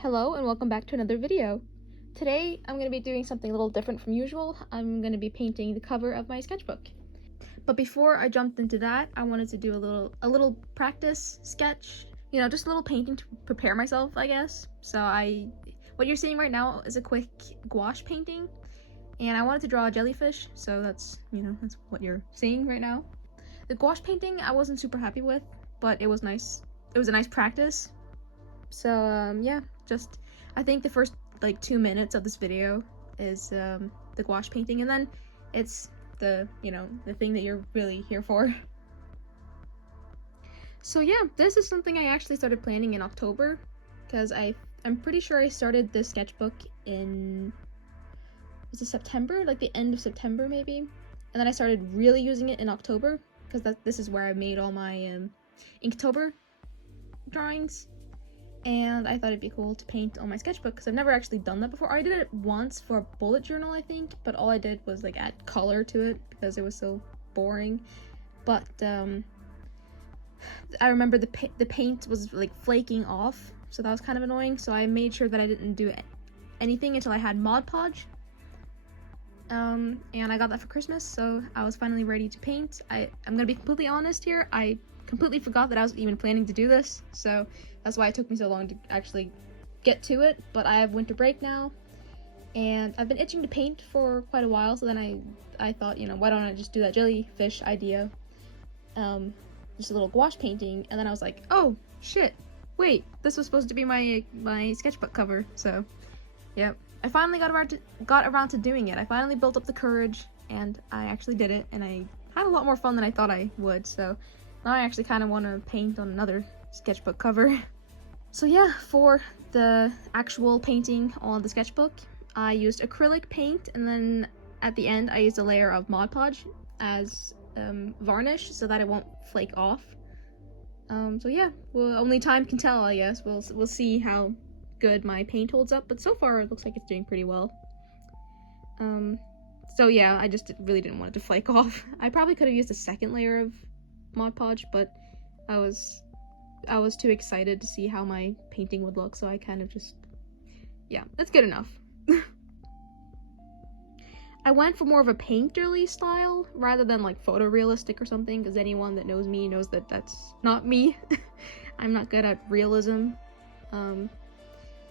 Hello and welcome back to another video. Today I'm going to be doing something a little different from usual. I'm going to be painting the cover of my sketchbook. But before I jumped into that, I wanted to do a little practice sketch, just a little painting to prepare myself, I guess. So what you're seeing right now is a quick gouache painting, and I wanted to draw a jellyfish, so that's what you're seeing right now. The gouache painting I wasn't super happy with, but it was nice. It was a nice practice. So yeah, I think the first 2 minutes of this video is the gouache painting, and then it's the thing that you're really here for. So yeah, this is something I actually started planning in October, because I'm pretty sure I started this sketchbook in, was it September, like the end of September maybe, and then I started really using it in October, because this is where I made all my Inktober drawings. And I thought it'd be cool to paint on my sketchbook because I've never actually done that before. I did it once for a bullet journal, I think, but all I did was add color to it because it was so boring. But I remember the paint was flaking off, so that was kind of annoying. So I made sure that I didn't do anything until I had Mod Podge. And I got that for Christmas, so I was finally ready to paint. I'm gonna be completely honest here. I completely forgot that I was even planning to do this, so that's why it took me so long to actually get to it. But I have winter break now, and I've been itching to paint for quite a while, so then I thought, why don't I just do that jellyfish idea, just a little gouache painting, and then I was like, oh shit, wait, this was supposed to be my sketchbook cover. So yep, I finally got around to doing it. I finally built up the courage, and I actually did it, and I had a lot more fun than I thought I would. So now I actually kind of want to paint on another sketchbook cover. So yeah, for the actual painting on the sketchbook, I used acrylic paint, and then at the end I used a layer of Mod Podge as varnish so that it won't flake off. So yeah, well, only time can tell, I guess. We'll see how good my paint holds up, but so far it looks like it's doing pretty well. So yeah, I just really didn't want it to flake off. I probably could have used a second layer of Mod Podge, but I was too excited to see how my painting would look, so I kind of just, yeah, that's good enough. I went for more of a painterly style rather than photorealistic or something, because anyone that knows me knows that that's not me. I'm not good at realism, and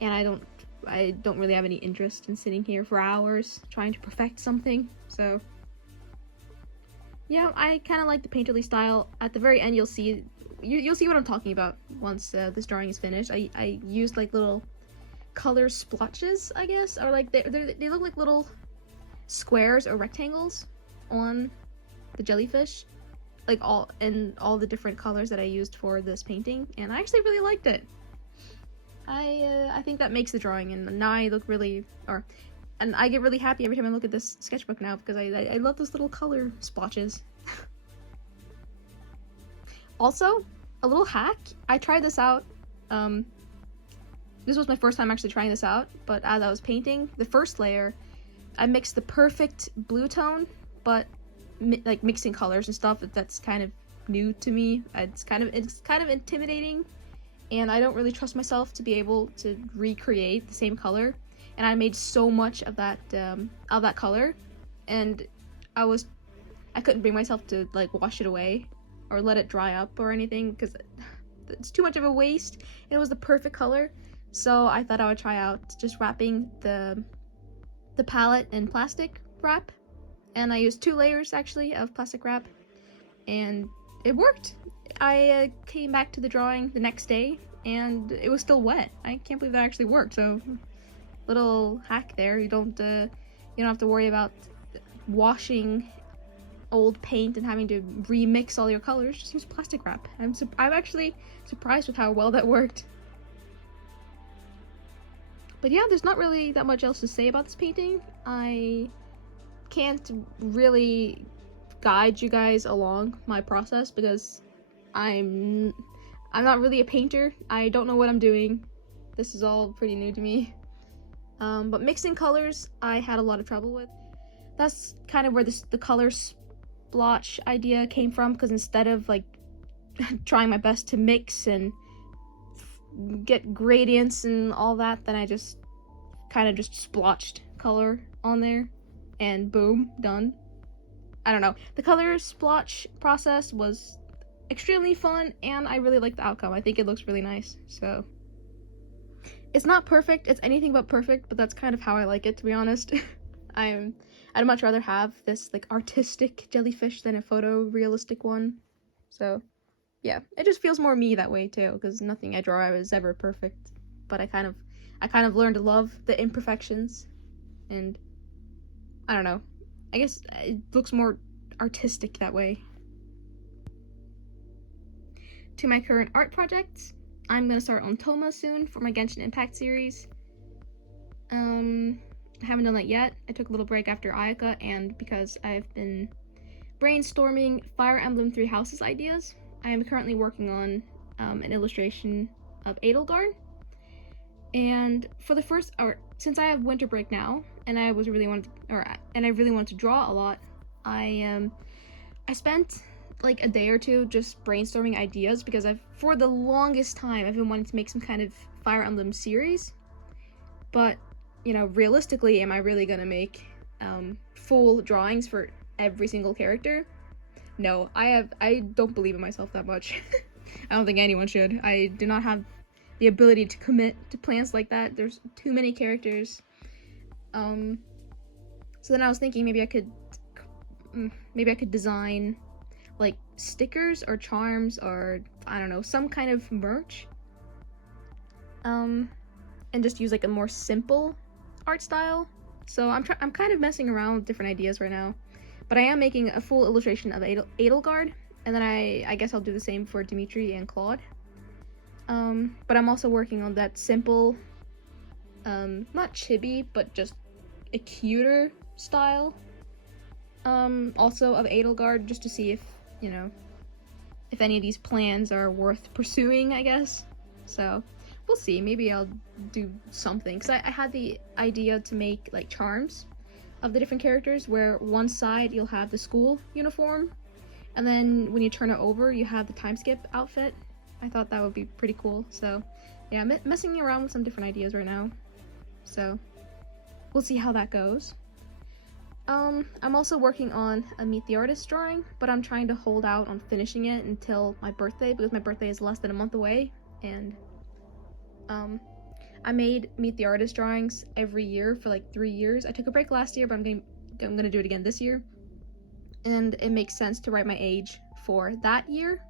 I don't really have any interest in sitting here for hours trying to perfect something. So yeah, I kind of like the painterly style. At the very end, you'll see what I'm talking about once this drawing is finished. I used little color splotches, I guess, or they look like little squares or rectangles on the jellyfish, all the different colors that I used for this painting, and I actually really liked it. I think that makes the drawing, and now I look really, and I get really happy every time I look at this sketchbook now, because I love those little color splotches. Also, a little hack, I tried this out, this was my first time actually trying this out, but as I was painting the first layer, I mixed the perfect blue tone, but mixing colors and stuff, that's kind of new to me. It's kind of intimidating, and I don't really trust myself to be able to recreate the same color. And I made so much of that color, and I couldn't bring myself to wash it away or let it dry up or anything, because it's too much of a waste. It was the perfect color, so I thought I would try out just wrapping the palette in plastic wrap, and I used 2 layers actually of plastic wrap, and it worked. I came back to the drawing the next day, and it was still wet. I can't believe that actually worked. So little hack there. You don't have to worry about washing old paint and having to remix all your colors. Just use plastic wrap. I'm actually surprised with how well that worked. But yeah, there's not really that much else to say about this painting. I can't really guide you guys along my process because I'm not really a painter. I don't know what I'm doing. This is all pretty new to me. But mixing colors, I had a lot of trouble with. That's kind of where the color splotch idea came from, because instead of trying my best to mix and get gradients and all that, then I just kind of just splotched color on there, and boom, done. I don't know. The color splotch process was extremely fun, and I really like the outcome. I think it looks really nice, so. It's not perfect, it's anything but perfect, but that's kind of how I like it, to be honest. I'd much rather have this, like, artistic jellyfish than a photorealistic one. So, yeah, it just feels more me that way, too, because nothing I draw is ever perfect. But I kind of learned to love the imperfections, and I don't know. I guess it looks more artistic that way. To my current art projects, I'm gonna start on Toma soon for my Genshin Impact series. I haven't done that yet. I took a little break after Ayaka, and because I've been brainstorming Fire Emblem Three Houses ideas, I am currently working on an illustration of Edelgard. And for the first, or since I have winter break now, and I really wanted to draw a lot, I spent like a day or two just brainstorming ideas, because for the longest time I've been wanting to make some kind of Fire Emblem series, but you know, realistically, am I really gonna make full drawings for every single character? No, I don't believe in myself that much. I don't think anyone should. I do not have the ability to commit to plans like that. There's too many characters. So then I was thinking maybe I could design like stickers or charms, or I don't know, some kind of merch. And just use like a more simple art style. So I'm kind of messing around with different ideas right now. But I am making a full illustration of Edelgard, and then I guess I'll do the same for Dimitri and Claude. But I'm also working on that simple, not chibi, but just a cuter style, also of Edelgard, just to see if, you know, if any of these plans are worth pursuing, I guess. So, we'll see. Maybe I'll do something, because I had the idea to make, like, charms of the different characters, where one side you'll have the school uniform, and then when you turn it over, you have the time skip outfit. I thought that would be pretty cool, so yeah, I'm messing around with some different ideas right now, so we'll see how that goes. I'm also working on a Meet the Artist drawing, but I'm trying to hold out on finishing it until my birthday, because my birthday is less than a month away, and I made Meet the Artist drawings every year for like 3 years. I took a break last year, but I'm gonna do it again this year, and it makes sense to write my age for that year,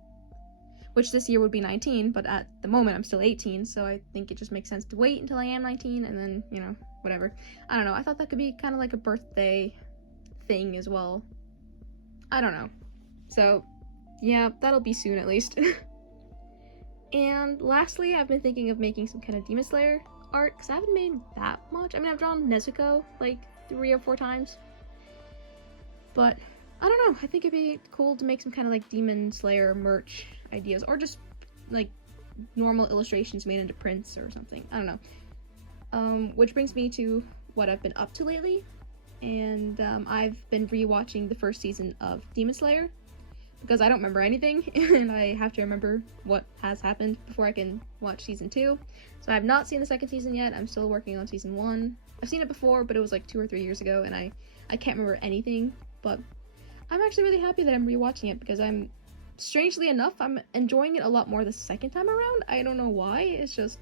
which this year would be 19, but at the moment I'm still 18, so I think it just makes sense to wait until I am 19, and then, you know, whatever. I don't know, I thought that could be kind of like a birthday thing as well. I don't know. So, yeah, that'll be soon at least. And lastly, I've been thinking of making some kind of Demon Slayer art, because I haven't made that much. I mean, I've drawn Nezuko like 3 or 4 times, but I don't know, I think it'd be cool to make some kind of like Demon Slayer merch ideas, or just like normal illustrations made into prints or something. I don't know. Which brings me to what I've been up to lately, and I've been rewatching the first season of Demon Slayer, because I don't remember anything, and I have to remember what has happened before I can watch season 2. So I have not seen the second season yet. I'm still working on season 1. I've seen it before, but it was like 2 or 3 years ago, and I can't remember anything, but I'm actually really happy that I'm rewatching it, because strangely enough, I'm enjoying it a lot more the second time around. I don't know why. It's just,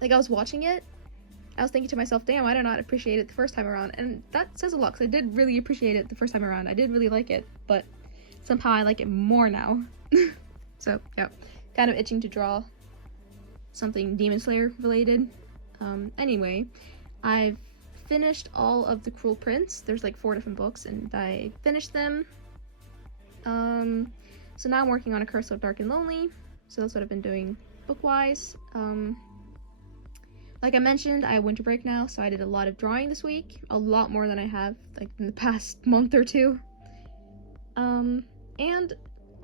like, I was watching it, I was thinking to myself, damn, I did not appreciate it the first time around, and that says a lot, because I did really appreciate it the first time around. I did really like it, but somehow I like it more now. So, yeah, kind of itching to draw something Demon Slayer related. Anyway, I've finished all of the Cruel Prince. There's like 4 different books, and I finished them. So now I'm working on A Curse of Dark and Lonely, so that's what I've been doing book-wise. Like I mentioned, I have winter break now, so I did a lot of drawing this week, a lot more than I have like in the past month or 2. And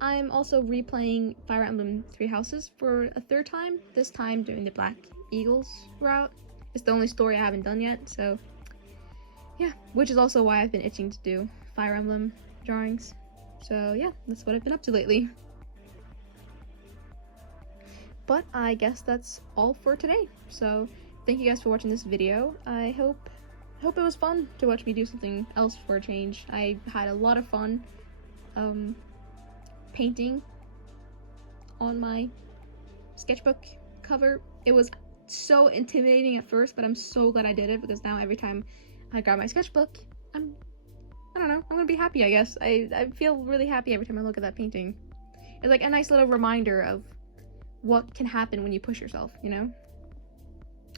I'm also replaying Fire Emblem Three Houses for a 3rd time, this time doing the Black Eagles route. It's the only story I haven't done yet, so yeah, which is also why I've been itching to do Fire Emblem drawings. So yeah, that's what I've been up to lately. But I guess that's all for today. So thank you guys for watching this video. I hope it was fun to watch me do something else for a change. I had a lot of fun painting on my sketchbook cover. It was so intimidating at first, but I'm so glad I did it, because now every time I grab my sketchbook, I don't know, I'm gonna be happy, I guess. I feel really happy every time I look at that painting. It's like a nice little reminder of what can happen when you push yourself, you know?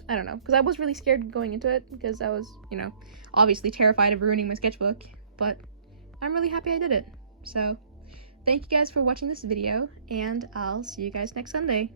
I don't know, because I was really scared going into it, because I was, you know, obviously terrified of ruining my sketchbook, but I'm really happy I did it. So thank you guys for watching this video, and I'll see you guys next Sunday.